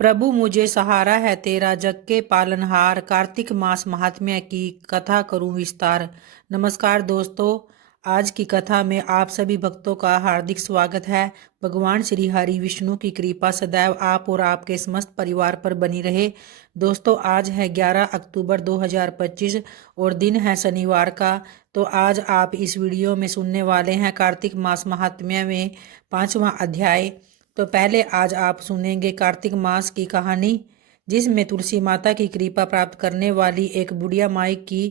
प्रभु मुझे सहारा है तेरा जग के पालनहार। कार्तिक मास महात्म्य की कथा करूं विस्तार। नमस्कार दोस्तों, आज की कथा में आप सभी भक्तों का हार्दिक स्वागत है। भगवान श्री हरि विष्णु की कृपा सदैव आप और आपके समस्त परिवार पर बनी रहे। दोस्तों, आज है 11 अक्टूबर 2025 और दिन है शनिवार का। तो आज आप इस वीडियो में सुनने वाले हैं कार्तिक मास महात्म्य में 5वां अध्याय। तो पहले आज आप सुनेंगे कार्तिक मास की कहानी, जिसमें तुलसी माता की कृपा प्राप्त करने वाली एक बुढ़िया माई की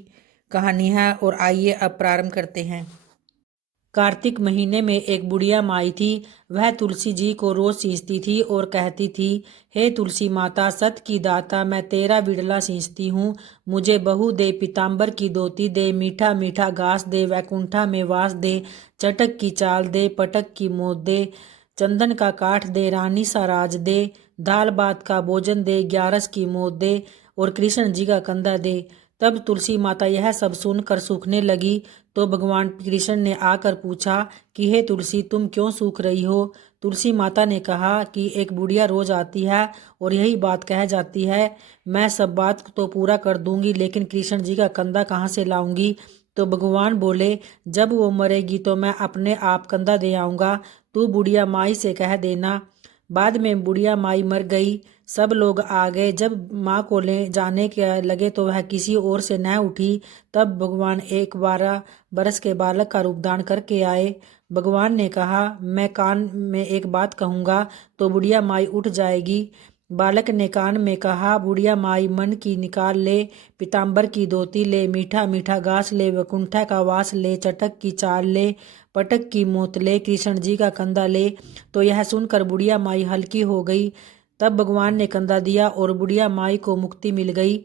कहानी है। और आइए अब प्रारंभ करते हैं। कार्तिक महीने में एक बुढ़िया माई थी। वह तुलसी जी को रोज सींचती थी और कहती थी, हे तुलसी माता सत की दाता, मैं तेरा बिड़ला सींचती हूँ। मुझे बहू दे, पीताम्बर की धोती दे, मीठा मीठा घास दे, वैकुंठा में वास दे, चटक की चाल दे, पटक की मोद दे, चंदन का काठ दे, रानी सा राज दे, दाल भात का भोजन दे, 11 की मोद दे और कृष्ण जी का कंधा दे। तब तुलसी माता यह सब सुनकर सूखने लगी। तो भगवान कृष्ण ने आकर पूछा कि हे तुलसी, तुम क्यों सूख रही हो। तुलसी माता ने कहा कि एक बुढ़िया रोज आती है और यही बात कह जाती है, मैं सब बात तो पूरा कर दूंगी, लेकिन कृष्ण जी का कंधा कहाँ से लाऊंगी। तो भगवान बोले, जब वो मरेगी तो मैं अपने आप कंधा दे आऊँगा, तू बुढ़िया माई से कह देना। बाद में बुढ़िया माई मर गई। सब लोग आ गए। जब माँ को ले जाने के लगे तो वह किसी और से न उठी। तब भगवान एक 12 बरस के बालक का रूप धारण करके आए। भगवान ने कहा, मैं कान में एक बात कहूँगा तो बुढ़िया माई उठ जाएगी। बालक ने कान में कहा, बुढ़िया माई मन की निकाल ले, पीताम्बर की धोती ले, मीठा मीठा घास ले, वैकुंठ का वास ले, चटक की चाल ले, पटक की मोत ले, कृष्ण जी का कंधा ले। तो यह सुनकर बुढ़िया माई हल्की हो गई। तब भगवान ने कंधा दिया और बुढ़िया माई को मुक्ति मिल गई।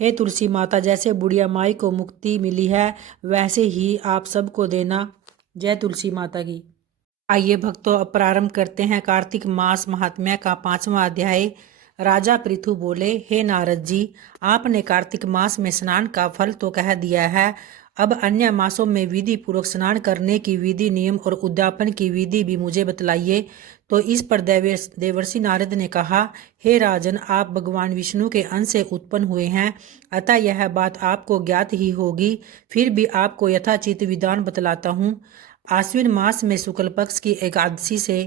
हे तुलसी माता, जैसे बुढ़िया माई को मुक्ति मिली है वैसे ही आप सबको देना। जय तुलसी माता की। आइए भक्तों, अब प्रारंभ करते हैं कार्तिक मास महात्म्य का 5वां अध्याय। राजा पृथु बोले, हे नारद जी, आपने कार्तिक मास में स्नान का फल तो कह दिया है। अब अन्य मासों में विधि पूर्वक स्नान करने की विधि, नियम और उद्यापन की विधि भी मुझे बतलाइए। तो इस पर देवर्षि नारद ने कहा, हे राजन, आप भगवान विष्णु के अंश से उत्पन्न हुए हैं, अतः यह बात आपको ज्ञात ही होगी। फिर भी आपको यथाचित विधान बतलाता हूँ। आश्विन मास में शुक्ल पक्ष की एकादशी से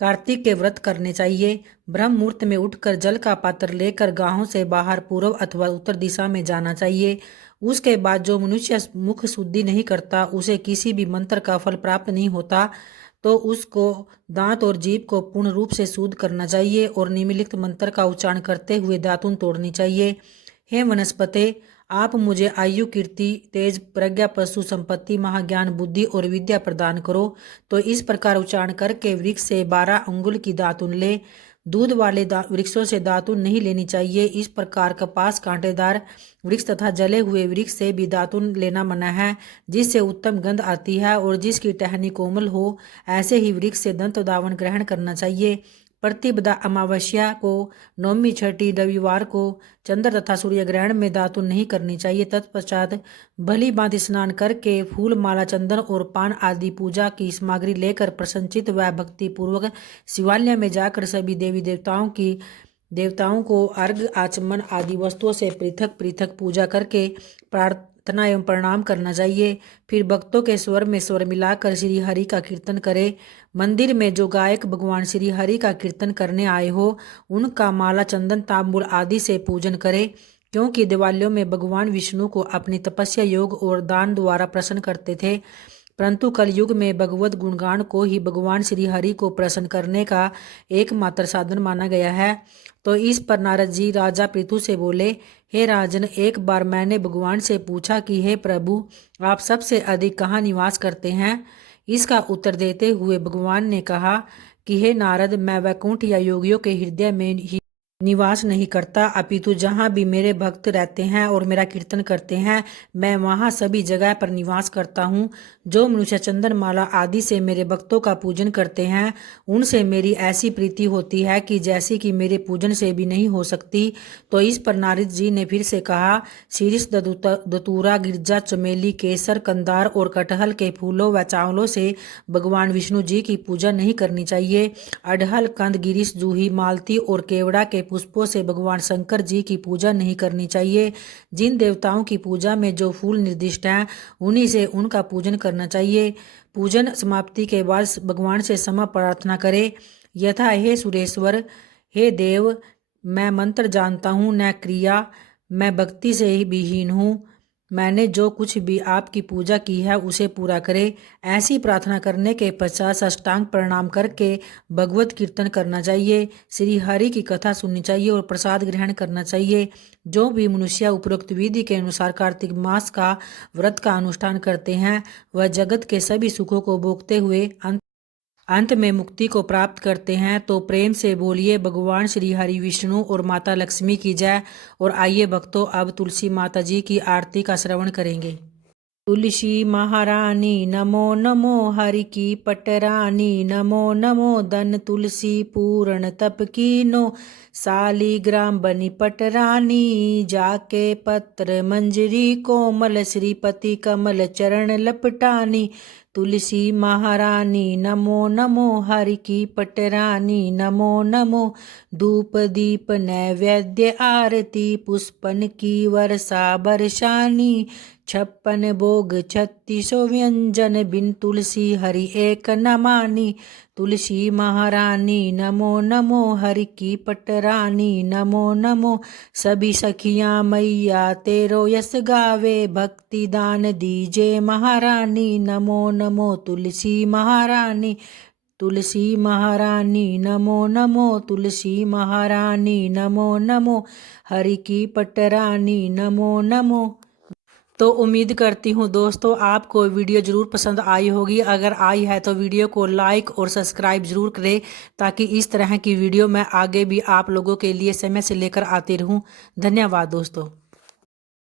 कार्तिक के व्रत करने चाहिए। ब्रह्म मुहूर्त में उठकर जल का पात्र लेकर गांव से बाहर पूर्व अथवा उत्तर दिशा में जाना चाहिए। उसके बाद जो मनुष्य मुख शुद्धि नहीं करता, उसे किसी भी मंत्र का फल प्राप्त नहीं होता। तो उसको दांत और जीभ को पूर्ण रूप से शुद्ध करना चाहिए और निम्नलिखित मंत्र का उच्चारण करते हुए दातुन तोड़नी चाहिए। हे वनस्पते, आप मुझे आयु, कीर्ति, तेज, प्रज्ञा, पशु संपत्ति, महाज्ञान, बुद्धि और विद्या प्रदान करो। तो इस प्रकार उच्चारण करके वृक्ष से 12 अंगुल की दातुन ले। दूध वाले वृक्षों से दातुन नहीं लेनी चाहिए। इस प्रकार कपास, कांटेदार वृक्ष तथा जले हुए वृक्ष से भी दातुन लेना मना है, जिससे उत्तम गंध आती है और जिसकी टहनी कोमल हो। ऐसे ही वृक्ष से दंत दावन ग्रहण करना चाहिए। प्रतिपदा अमावस्या को, नवमी, छठी, रविवार को, चंद्र तथा सूर्य ग्रहण में दातुन नहीं करनी चाहिए। तत्पश्चात भली भांति स्नान करके फूल, माला, चंदन और पान आदि पूजा की सामग्री लेकर प्रसन्नचित्त व भक्ति पूर्वक शिवालय में जाकर सभी देवी देवताओं को अर्घ, आचमन आदि वस्तुओं से पृथक पृथक पूजा करके प्रार्थना एवं प्रणाम करना चाहिए। फिर भक्तों के स्वर में स्वर मिलाकर श्री हरि का कीर्तन करे। मंदिर में जो गायक भगवान श्री हरि का कीर्तन करने आए हो, उनका माला, चंदन, तांबूल आदि से पूजन करे, क्योंकि दिवालियों में भगवान विष्णु को अपनी तपस्या, योग और दान द्वारा प्रसन्न करते थे। परंतु कलयुग में भगवत गुणगान को ही भगवान श्री हरि को प्रसन्न करने का एकमात्र साधन माना गया है। तो इस पर नारद जी राजा पृथु से बोले, हे राजन, एक बार मैंने भगवान से पूछा कि हे प्रभु, आप सबसे अधिक कहाँ निवास करते हैं। इसका उत्तर देते हुए भगवान ने कहा कि हे नारद, मैं वैकुंठ या योगियों के हृदय में ही निवास नहीं करता, अपितु जहाँ भी मेरे भक्त रहते हैं और मेरा कीर्तन करते हैं, मैं वहाँ सभी जगह पर निवास करता हूँ। जो मनुष्य चंदन, माला आदि से मेरे भक्तों का पूजन करते हैं, उनसे मेरी ऐसी प्रीति होती है कि जैसी कि मेरे पूजन से भी नहीं हो सकती। तो इस पर नारद जी ने फिर से कहा, शीर्ष, दतूरा, गिरजा, चमेली, केसर, कंदार और कटहल के फूलों व चावलों से भगवान विष्णु जी की पूजा नहीं करनी चाहिए। अड़हल, कंद, गिरीश, जूही, मालती और केवड़ा के पुष्पों से भगवान शंकर जी की पूजा नहीं करनी चाहिए। जिन देवताओं की पूजा में जो फूल निर्दिष्ट हैं उन्हीं से उनका पूजन करना चाहिए। पूजन समाप्ति के बाद भगवान से क्षमा प्रार्थना करें। यथा हे सुरेश्वर, हे देव, मैं मंत्र जानता हूँ न क्रिया, मैं भक्ति से ही विहीन हूँ। मैंने जो कुछ भी आपकी पूजा की है उसे पूरा करे। ऐसी प्रार्थना करने के पश्चात साष्टांग प्रणाम करके भगवत कीर्तन करना चाहिए, श्री हरि की कथा सुननी चाहिए और प्रसाद ग्रहण करना चाहिए। जो भी मनुष्य उपरोक्त विधि के अनुसार कार्तिक मास का व्रत का अनुष्ठान करते हैं वह जगत के सभी सुखों को भोगते हुए अंत में मुक्ति को प्राप्त करते हैं। तो प्रेम से बोलिए भगवान श्री हरि विष्णु और माता लक्ष्मी की जय। और आइए भक्तों, अब तुलसी माता जी की आरती का श्रवण करेंगे। तुलसी महारानी नमो नमो, हरि की पटरानी नमो नमो, धन तुलसी पूर्ण तप कीनो, शालिग्राम बनी पटरानी, जाके पत्र मंजरी कोमल, श्रीपति कमल चरण लपटानी। तुलसी महारानी नमो नमो, हरि की पटरानी नमो नमो, धूप दीप नैवेद्य आरती, पुष्पन की वर्षा बरसानी, 56 भोग 36 व्यंजन, बिन तुलसी हरि एक न मानी। तुलसी महारानी नमो नमो, हरि की पटरानी नमो नमो, सभी सखियां मैया तेरो यश गावे, भक्ति दान दीजे महारानी नमो नमो। तुलसी महारानी, तुलसी महारानी नमो नमो, तुलसी महारानी नमो नमो, हरि की पटरानी नमो नमो। तो उम्मीद करती हूँ दोस्तों आपको वीडियो ज़रूर पसंद आई होगी। अगर आई है तो वीडियो को लाइक और सब्सक्राइब ज़रूर करें, ताकि इस तरह की वीडियो मैं आगे भी आप लोगों के लिए समय से लेकर आती रहूँ। धन्यवाद दोस्तों।